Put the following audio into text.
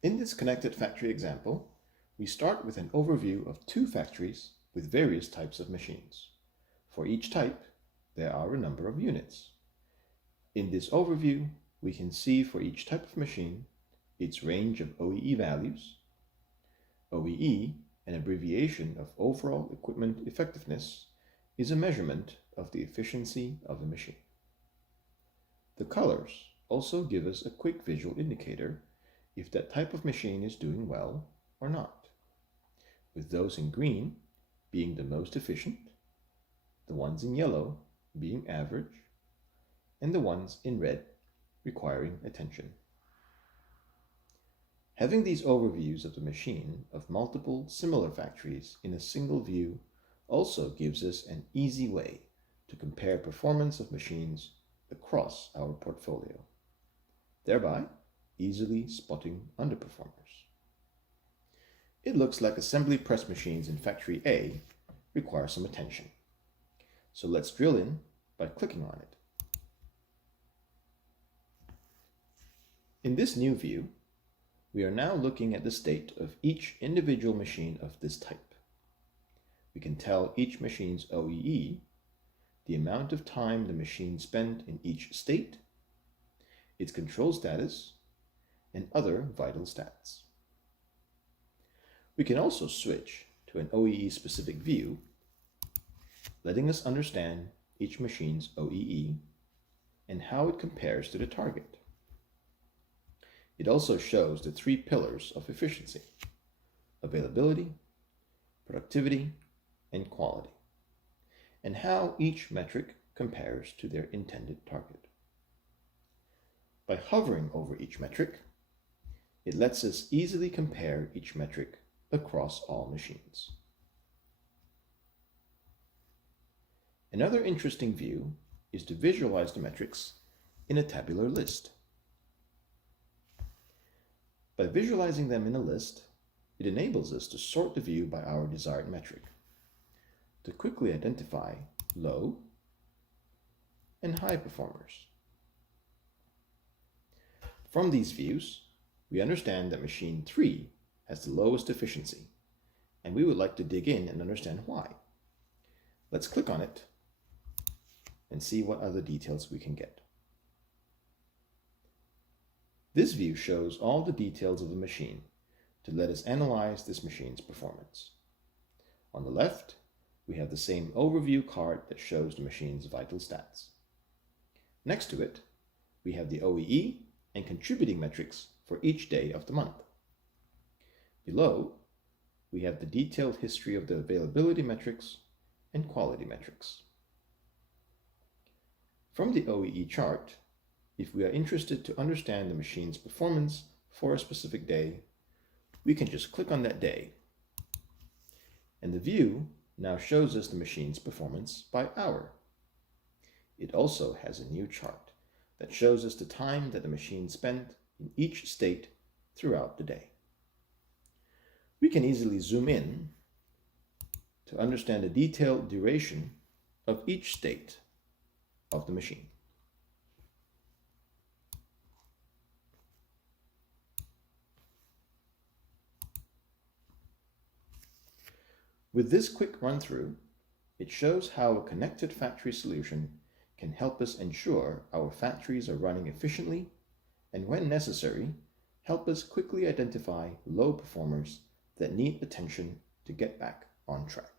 In this connected factory example, we start with an overview of two factories with various types of machines. For each type, there are a number of units. In this overview, we can see for each type of machine its range of OEE values. OEE, an abbreviation of Overall Equipment Effectiveness, is a measurement of the efficiency of a machine. The colors also give us a quick visual indicator if that type of machine is doing well or not, with those in green being the most efficient, the ones in yellow being average, and the ones in red requiring attention. Having these overviews of the machine of multiple similar factories in a single view also gives us an easy way to compare performance of machines across our portfolio, thereby easily spotting underperformers. It looks like assembly press machines in Factory A require some attention. So let's drill in by clicking on it. In this new view, we are now looking at the state of each individual machine of this type. We can tell each machine's OEE, the amount of time the machine spent in each state, its control status, and other vital stats. We can also switch to an OEE-specific view, letting us understand each machine's OEE and how it compares to the target. It also shows the three pillars of efficiency: availability, productivity, and quality, and how each metric compares to their intended target. By hovering over each metric, it lets us easily compare each metric across all machines. Another interesting view is to visualize the metrics in a tabular list. By visualizing them in a list, it enables us to sort the view by our desired metric, to quickly identify low and high performers. From these views, we understand that machine 3 has the lowest efficiency, and we would like to dig in and understand why. Let's click on it and see what other details we can get. This view shows all the details of the machine to let us analyze this machine's performance. On the left, we have the same overview card that shows the machine's vital stats. Next to it, we have the OEE and contributing metrics for each day of the month. Below, we have the detailed history of the availability metrics and quality metrics. From the OEE chart, if we are interested to understand the machine's performance for a specific day, we can just click on that day, and the view now shows us the machine's performance by hour. It also has a new chart that shows us the time that the machine spent in each state throughout the day. We can easily zoom in to understand the detailed duration of each state of the machine. With this quick run-through, it shows how a connected factory solution can help us ensure our factories are running efficiently, and when necessary, help us quickly identify low performers that need attention to get back on track.